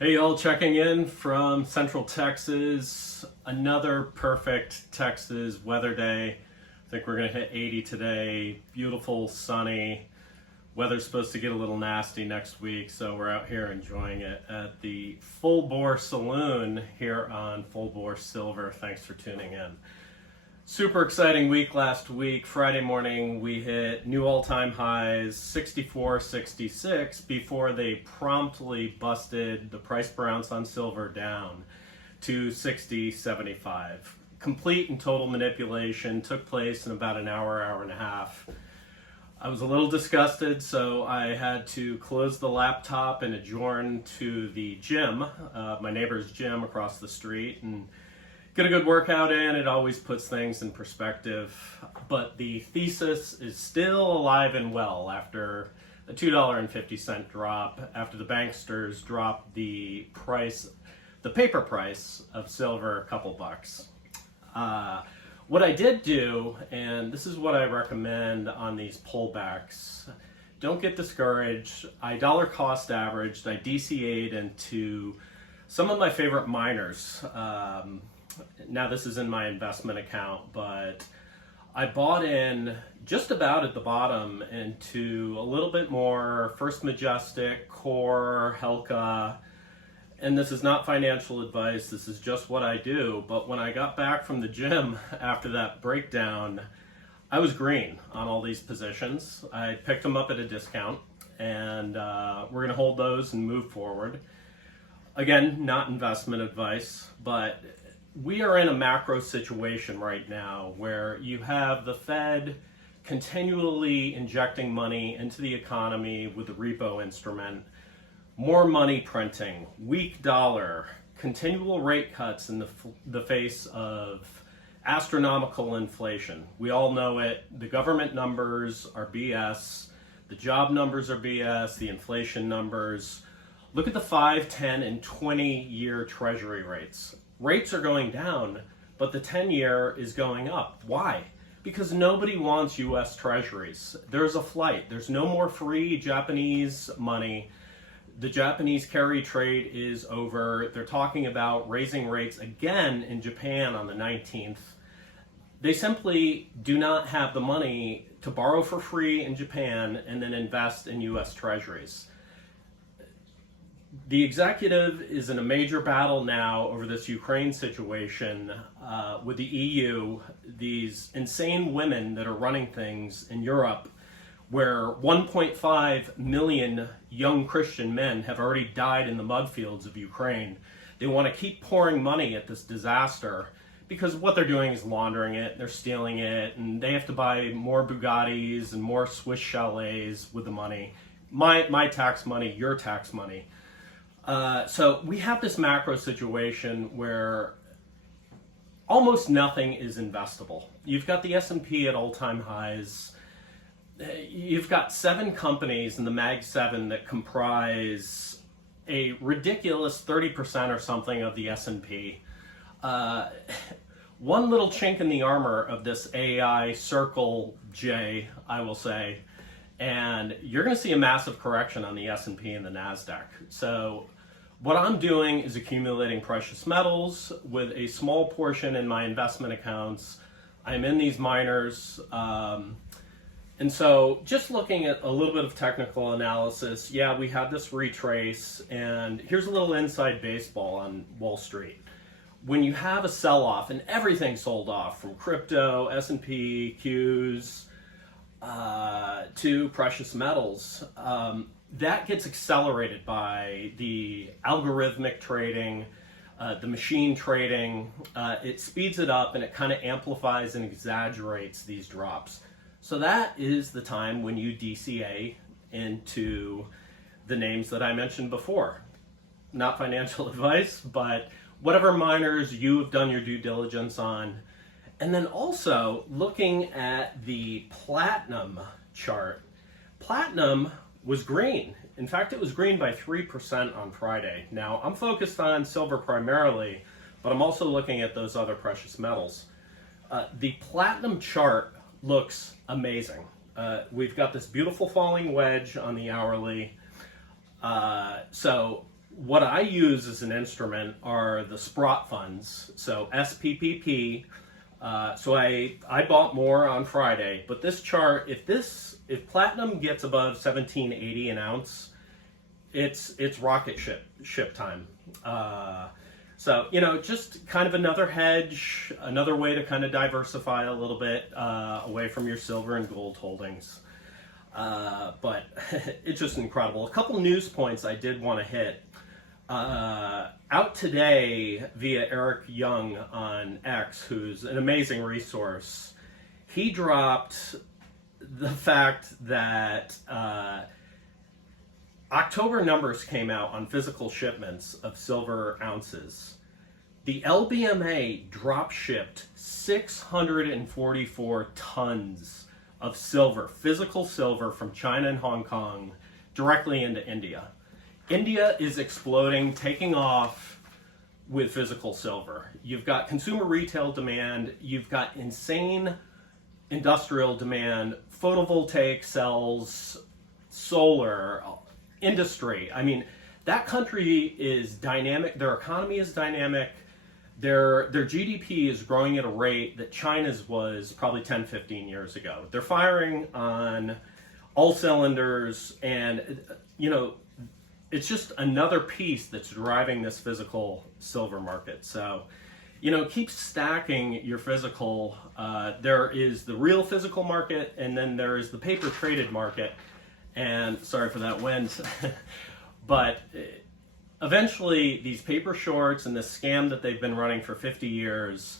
Hey y'all, checking in from Central Texas. Another perfect Texas weather day. I think we're gonna hit 80 today. Beautiful, sunny. Weather's supposed to get a little nasty next week, so we're out here enjoying it at the Full Bore Saloon here on Full Bore Silver. Thanks for tuning in. Super exciting week last week. Friday morning we hit new all-time highs, 64, 66, before they promptly busted the price per ounce on silver down to 60, 75. Complete and total manipulation took place in about an hour, hour and a half. I was a little disgusted, so I had to close the laptop and adjourn to the gym, my neighbor's gym across the street, and get a good workout in. It always puts things in perspective. But the thesis is still alive and well after a $2.50 drop, after the banksters dropped the paper price of silver a couple bucks. What I did do, and this is what I recommend on these pullbacks, don't get discouraged. I dollar cost averaged, I DCA'd into some of my favorite miners. Now this is in my investment account, but I bought in just about at the bottom into a little bit more First Majestic, Core, Helka, and this is not financial advice, this is just what I do. But when I got back from the gym after that breakdown, I was green on all these positions. I picked them up at a discount, and we're going to hold those and move forward. Again, not investment advice, but we are in a macro situation right now where you have the Fed continually injecting money into the economy with the repo instrument, more money printing, weak dollar, continual rate cuts in the face of astronomical inflation. We all know it. The government numbers are BS. The job numbers are BS. The inflation numbers. Look at the 5, 10, and 20-year Treasury rates. Rates are going down, but the 10-year is going up. Why? Because nobody wants U.S. Treasuries. There's a flight. There's no more free Japanese money. The Japanese carry trade is over. They're talking about raising rates again in Japan on the 19th. They simply do not have the money to borrow for free in Japan and then invest in U.S. Treasuries. The executive is in a major battle now over this Ukraine situation with the EU, these insane women that are running things in Europe, where 1.5 million young Christian men have already died in the mud fields of Ukraine. They want to keep pouring money at this disaster because what they're doing is laundering it, they're stealing it, and they have to buy more Bugattis and more Swiss chalets with the money. My tax money, your tax money. So we have this macro situation where almost nothing is investable. You've got the S&P at all-time highs. You've got 7 companies in the Mag 7 that comprise a ridiculous 30% or something of the S&P. One little chink in the armor of this AI Circle J, I will say, and you're going to see a massive correction on the S&P and the NASDAQ. So what I'm doing is accumulating precious metals with a small portion in my investment accounts. I'm in these miners. And so just looking at a little bit of technical analysis, yeah, we had this retrace, and here's a little inside baseball on Wall Street. When you have a sell-off and everything sold off from crypto, S&P, Qs, to precious metals, that gets accelerated by the algorithmic trading, the machine trading. It speeds it up and it kind of amplifies and exaggerates these drops. So that is the time when you DCA into the names that I mentioned before. Not financial advice, but whatever miners you've done your due diligence on. And then also looking at the platinum chart. Platinum was green. In fact, it was green by 3% on Friday. Now, I'm focused on silver primarily, but I'm also looking at those other precious metals. The platinum chart looks amazing. We've got this beautiful falling wedge on the hourly. So what I use as an instrument are the Sprott funds, so SPPP. So I bought more on Friday, but this chart, if platinum gets above 1780 an ounce, it's rocket ship time. So just kind of another hedge, another way to kind of diversify a little bit away from your silver and gold holdings. But it's just incredible. A couple news points I did want to hit. Out today via Eric Young on X, who's an amazing resource, he dropped the fact that October numbers came out on physical shipments of silver ounces. The LBMA drop shipped 644 tons of silver, physical silver from China and Hong Kong directly into India. India is exploding, taking off with physical silver. You've got consumer retail demand, you've got insane industrial demand, photovoltaic cells, solar, industry. I mean, that country is dynamic, their economy is dynamic, their GDP is growing at a rate that China's was probably 10, 15 years ago. They're firing on all cylinders, and it's just another piece that's driving this physical silver market. So, keep stacking your physical. There is the real physical market, and then there is the paper traded market. And sorry for that wind, but eventually these paper shorts and this scam that they've been running for 50 years,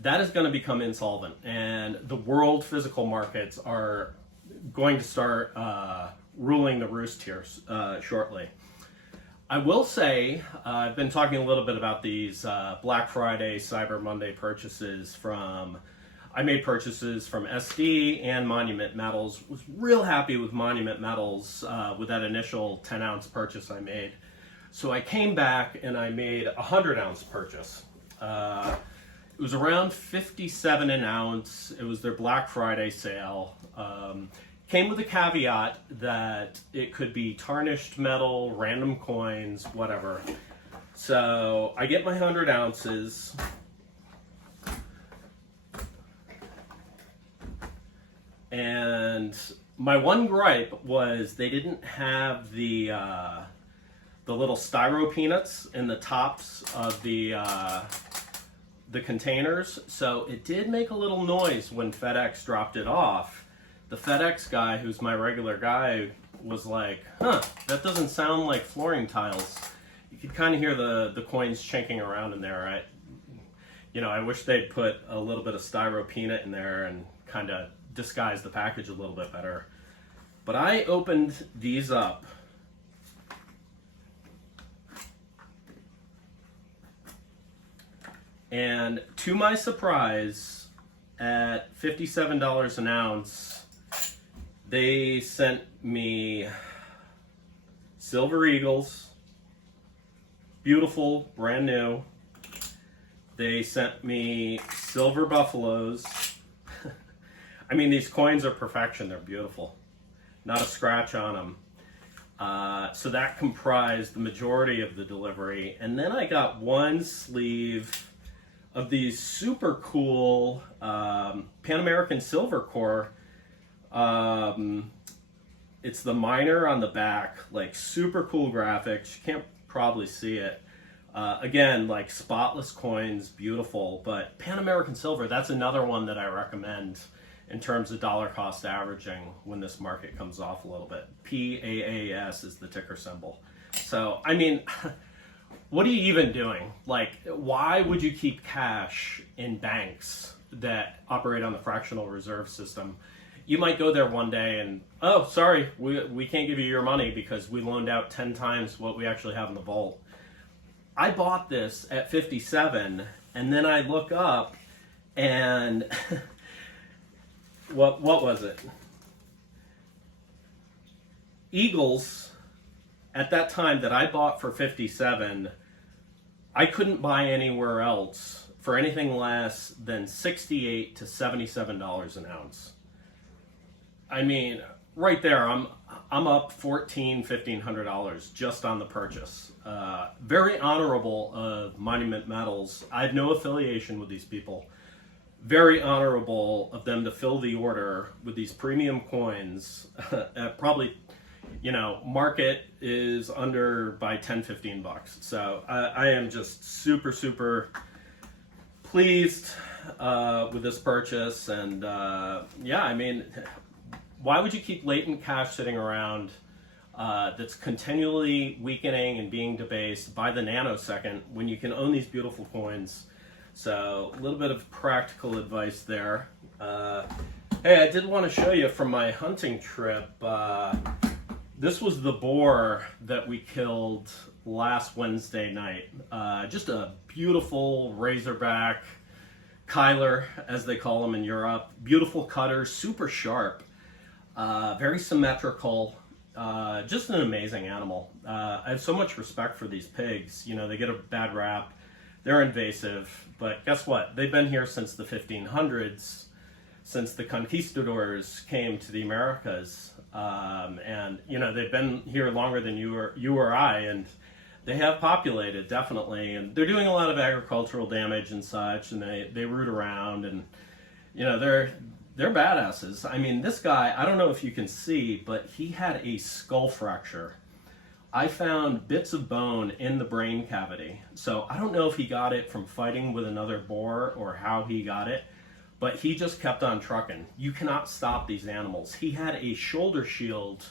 that is going to become insolvent. And the world physical markets are going to start ruling the roost here shortly. I will say, I've been talking a little bit about these Black Friday, Cyber Monday purchases I made purchases from SD and Monument Metals. Was real happy with Monument Metals with that initial 10-ounce purchase I made. So I came back and I made a 100-ounce purchase. It was around 57 an ounce. It was their Black Friday sale. Came with a caveat that it could be tarnished metal, random coins, whatever. So I get my 100 ounces. And my one gripe was they didn't have the little styro peanuts in the tops of the containers. So it did make a little noise when FedEx dropped it off. The FedEx guy, who's my regular guy, was like, that doesn't sound like flooring tiles. You could kind of hear the coins chinking around in there, right? I wish they'd put a little bit of styro peanut in there and kind of disguise the package a little bit better. But I opened these up. And to my surprise, at $57 an ounce, they sent me Silver Eagles, beautiful, brand new. They sent me Silver Buffaloes. I mean, these coins are perfection. They're beautiful. Not a scratch on them. So that comprised the majority of the delivery. And then I got one sleeve of these super cool Pan American Silver Core. It's the miner on the back, like super cool graphics. You can't probably see it. Again, like spotless coins, beautiful. But Pan American Silver, that's another one that I recommend in terms of dollar cost averaging when this market comes off a little bit. PAAS is the ticker symbol. So, I mean, what are you even doing? Like, why would you keep cash in banks that operate on the fractional reserve system? You might go there one day and, oh, sorry, we can't give you your money because we loaned out 10 times what we actually have in the vault. I bought this at 57, and then I look up and what was it? Eagles, at that time that I bought for 57, I couldn't buy anywhere else for anything less than $68 to $77 an ounce. I mean, right there, I'm up $1,500 just on the purchase. Very honorable of Monument Metals. I have no affiliation with these people. Very honorable of them to fill the order with these premium coins. Probably, market is under by 10-15 bucks. So I am just super pleased with this purchase. And yeah, I mean, why would you keep latent cash sitting around that's continually weakening and being debased by the nanosecond when you can own these beautiful coins? So a little bit of practical advice there. Hey, I did want to show you from my hunting trip. This was the boar that we killed last Wednesday night. Just a beautiful razorback, Kyler, as they call them in Europe. Beautiful cutter, super sharp, very symmetrical. Just an amazing animal. I have so much respect for these pigs. They get a bad rap. They're invasive, but guess what? They've been here since the 1500s, since the conquistadors came to the Americas. And they've been here longer than you or I, and they have populated, definitely. And they're doing a lot of agricultural damage and such, and they root around, and they're badasses. I mean, this guy, I don't know if you can see, but he had a skull fracture. I found bits of bone in the brain cavity. So I don't know if he got it from fighting with another boar or how he got it, but he just kept on trucking. You cannot stop these animals. He had a shoulder shield,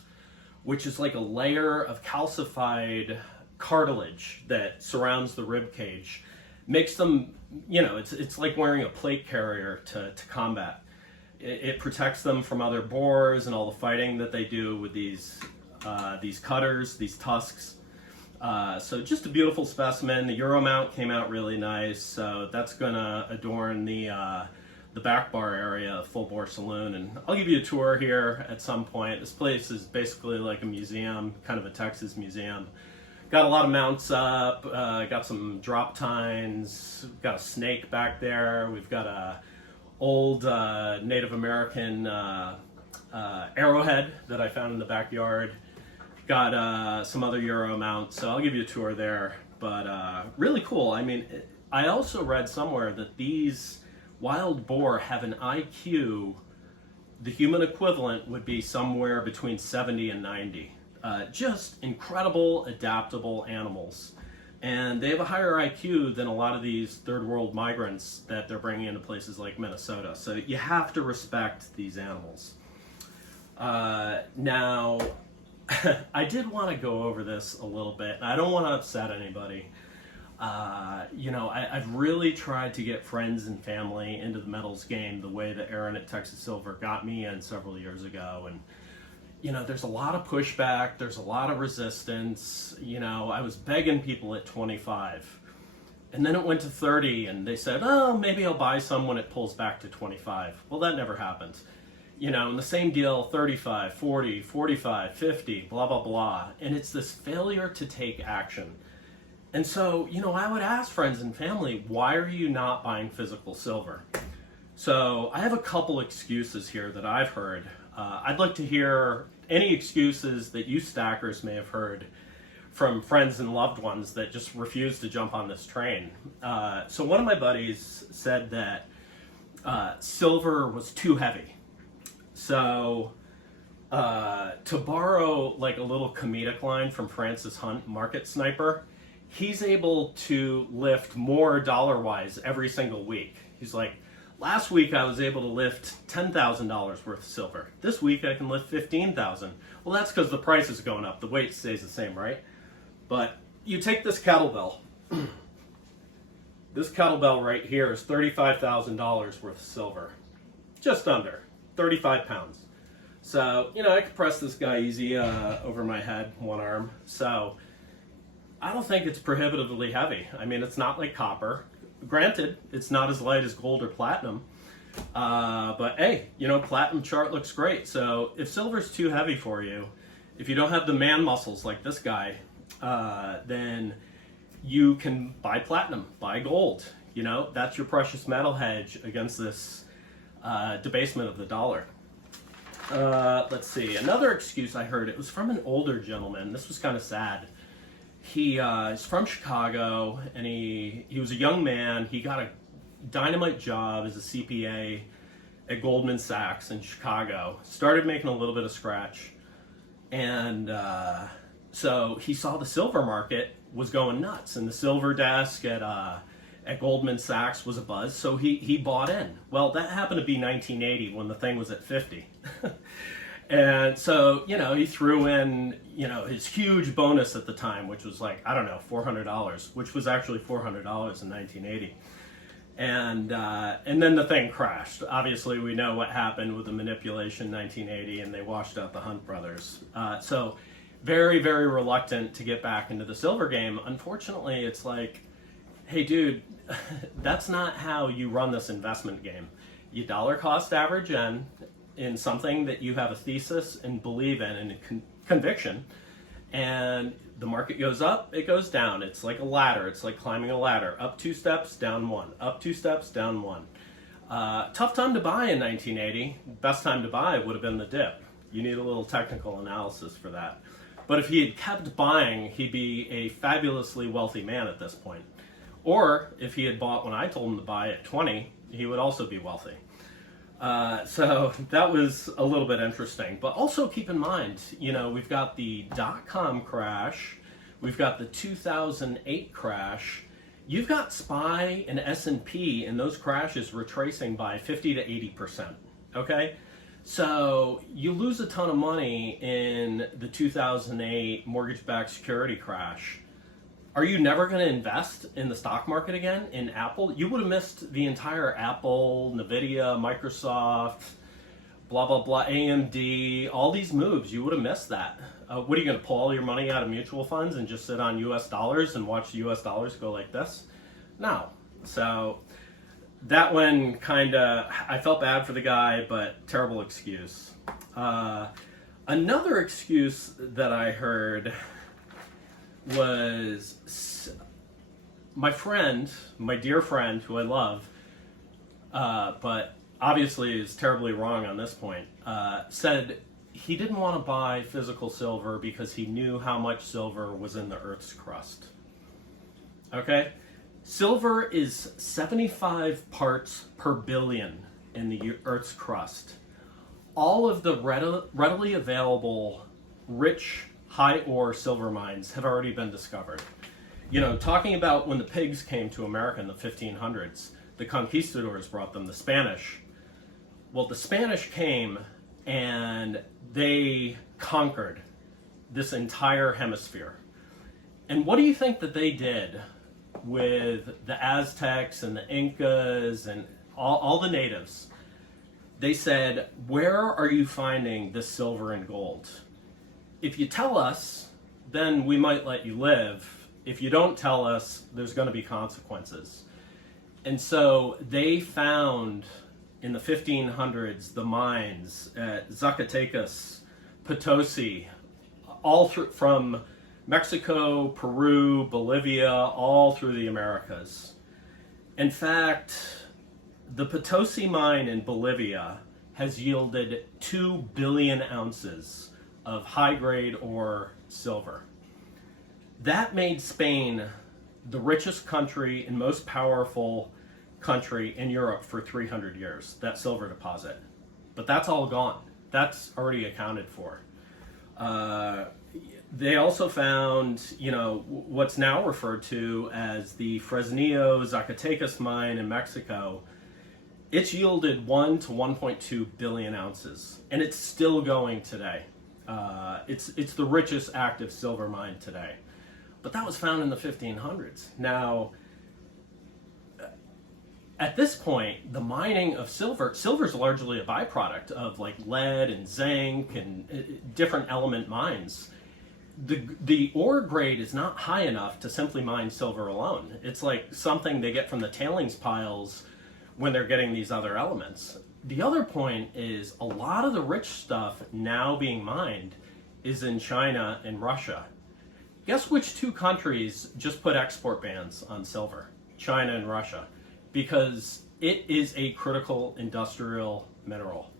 which is like a layer of calcified cartilage that surrounds the rib cage. Makes them, it's like wearing a plate carrier to combat. It protects them from other boars and all the fighting that they do with these cutters, these tusks. So just a beautiful specimen. The Euro mount came out really nice, so that's gonna adorn the back bar area of Full Bore Saloon. And I'll give you a tour here at some point. This place is basically like a museum, kind of a Texas museum. Got a lot of mounts up, got some drop tines, got a snake back there. We've got a old Native American arrowhead that I found in the backyard. Got some other Euro mounts, so I'll give you a tour there. But really cool. I mean, I also read somewhere that these wild boar have an IQ, the human equivalent would be somewhere between 70 and 90. Just incredible, adaptable animals. And they have a higher IQ than a lot of these third world migrants that they're bringing into places like Minnesota. So you have to respect these animals. Now, I did want to go over this a little bit. I don't want to upset anybody. I've really tried to get friends and family into the metals game the way that Aaron at Texas Silver got me in several years ago. And, there's a lot of pushback. There's a lot of resistance. I was begging people at 25. And then it went to 30, and they said, oh, maybe I'll buy some when it pulls back to 25. Well, that never happened. And the same deal, 35, 40, 45, 50, blah, blah, blah. And it's this failure to take action. And so, I would ask friends and family, why are you not buying physical silver? So I have a couple excuses here that I've heard. I'd like to hear any excuses that you stackers may have heard from friends and loved ones that just refuse to jump on this train. So one of my buddies said that silver was too heavy. So to borrow like a little comedic line from Francis Hunt, Market Sniper, he's able to lift more dollar-wise every single week. He's like, last week I was able to lift $10,000 worth of silver. This week I can lift $15,000. Well, that's because the price is going up. The weight stays the same, right? But you take this kettlebell. This kettlebell right here is $35,000 worth of silver. Just under 35 pounds. So, I could press this guy easy over my head, one arm. So I don't think it's prohibitively heavy. I mean, it's not like copper. Granted, it's not as light as gold or platinum, but hey, platinum chart looks great. So if silver's too heavy for you, if you don't have the man muscles like this guy, then you can buy platinum, buy gold. That's your precious metal hedge against this debasement of the dollar. Let's see. Another excuse I heard, it was from an older gentleman. This was kind of sad. He's from Chicago, and he was a young man. He got a dynamite job as a CPA at Goldman Sachs in Chicago. Started making a little bit of scratch. And so he saw the silver market was going nuts, and the silver desk at Goldman Sachs was a buzz, so he bought in. Well, that happened to be 1980 when the thing was at 50. And so, he threw in, his huge bonus at the time, which was like, I don't know, $400, which was actually $400 in 1980. And then the thing crashed. Obviously, we know what happened with the manipulation in 1980, and they washed out the Hunt brothers. So very, very reluctant to get back into the silver game. Unfortunately, it's like, hey, dude, that's not how you run this investment game. You dollar cost average in something that you have a thesis and believe in and conviction, and the market goes up, it goes down. It's like a ladder. It's like climbing a ladder. Up 2 steps, down 1. Up 2 steps, down 1. Tough time to buy in 1980. Best time to buy would have been the dip. You need a little technical analysis for that. But if he had kept buying, he'd be a fabulously wealthy man at this point. Or if he had bought when I told him to buy at 20, he would also be wealthy. So that was a little bit interesting. But also keep in mind, we've got the dot-com crash, we've got the 2008 crash, you've got SPY and S&P and those crashes retracing by 50 to 80%, okay? So you lose a ton of money in the 2008 mortgage-backed security crash. Are you never going to invest in the stock market again, in Apple? You would have missed the entire Apple, Nvidia, Microsoft, blah, blah, blah, AMD, all these moves. You would have missed that. What are you going to pull all your money out of mutual funds and just sit on US dollars and watch the US dollars go like this? No. So that one I felt bad for the guy, but terrible excuse. Another excuse that I heard was my dear friend, who I love, but obviously is terribly wrong on this point, said he didn't want to buy physical silver because he knew how much silver was in the Earth's crust. Okay? Silver is 75 parts per billion in the Earth's crust. All of the readily available rich high ore silver mines have already been discovered. Talking about when the pigs came to America in the 1500s, the conquistadors brought them, the Spanish. Well, the Spanish came and they conquered this entire hemisphere. And what do you think that they did with the Aztecs and the Incas and all the natives? They said, where are you finding this silver and gold? If you tell us, then we might let you live. If you don't tell us, there's going to be consequences. And so they found in the 1500s the mines at Zacatecas, Potosi, all through from Mexico, Peru, Bolivia, all through the Americas. In fact, the Potosi mine in Bolivia has yielded 2 billion ounces of high-grade ore silver. That made Spain the richest country and most powerful country in Europe for 300 years, that silver deposit. But that's all gone. That's already accounted for. They also found, what's now referred to as the Fresnillo Zacatecas mine in Mexico. It's yielded 1 to 1.2 billion ounces, and it's still going today. It's the richest active silver mine today. But that was found in the 1500s. Now, at this point, the mining of silver's largely a byproduct of like lead and zinc and different element mines. The ore grade is not high enough to simply mine silver alone. It's like something they get from the tailings piles when they're getting these other elements. The other point is a lot of the rich stuff now being mined is in China and Russia. Guess which 2 countries just put export bans on silver? China and Russia. Because it is a critical industrial mineral.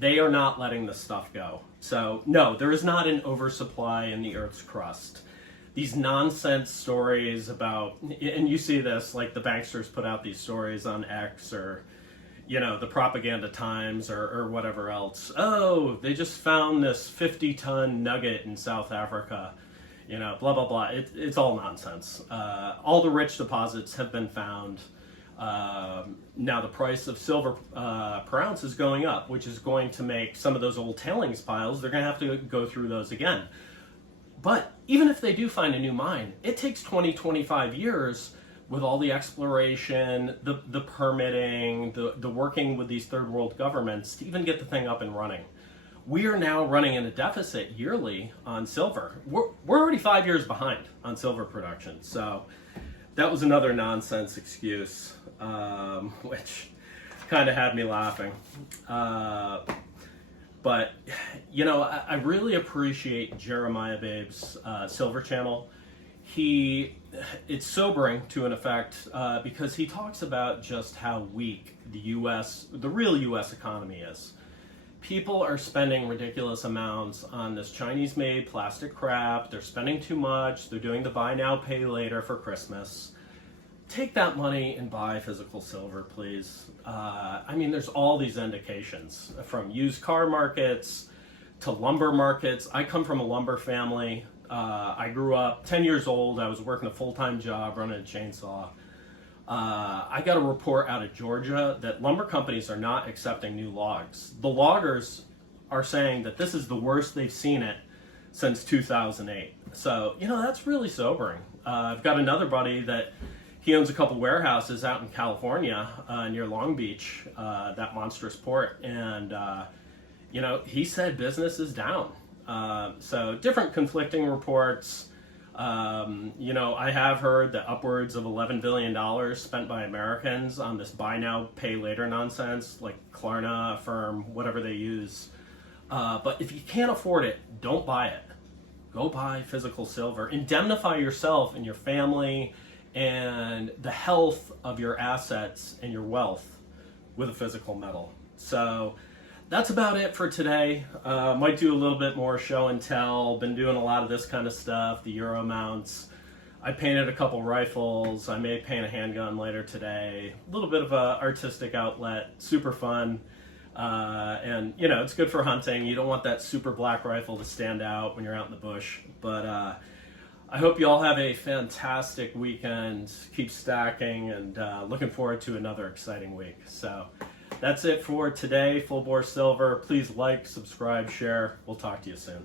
They are not letting the stuff go. So no, there is not an oversupply in the Earth's crust. These nonsense stories about, and you see this, like the banksters put out these stories on X or, the Propaganda Times or whatever else. Oh, they just found this 50-ton nugget in South Africa. Blah, blah, blah. It's all nonsense. All the rich deposits have been found. Now the price of silver per ounce is going up, which is going to make some of those old tailings piles, they're going to have to go through those again. But even if they do find a new mine, it takes 20, 25 years with all the exploration, the permitting, the working with these third world governments to even get the thing up and running. We are now running in a deficit yearly on silver. We're already 5 years behind on silver production. So that was another nonsense excuse, which kind of had me laughing. But, I really appreciate Jeremiah Babe's Silver channel. It's sobering to an effect because he talks about just how weak the real U.S. economy is. People are spending ridiculous amounts on this Chinese-made plastic crap. They're spending too much. They're doing the buy now, pay later for Christmas. Take that money and buy physical silver, please. There's all these indications from used car markets to lumber markets. I come from a lumber family. I grew up 10 years old. I was working a full-time job running a chainsaw. I got a report out of Georgia that lumber companies are not accepting new logs. The loggers are saying that this is the worst they've seen it since 2008. So, that's really sobering. I've got another buddy that he owns a couple warehouses out in California near Long Beach, that monstrous port. And, he said business is down. So different conflicting reports. I have heard that upwards of $11 billion spent by Americans on this buy now, pay later nonsense, like Klarna, Affirm, whatever they use. But if you can't afford it, don't buy it. Go buy physical silver. Indemnify yourself and your family and the health of your assets and your wealth with a physical metal. So that's about it for today. Might do a little bit more show and tell. Been doing a lot of this kind of stuff, the Euro mounts. I painted a couple rifles. I may paint a handgun later today. A little bit of a artistic outlet, super fun. And it's good for hunting. You don't want that super black rifle to stand out when you're out in the bush. But I hope you all have a fantastic weekend. Keep stacking and looking forward to another exciting week. So that's it for today, Full Bore Silver. Please like, subscribe, share. We'll talk to you soon.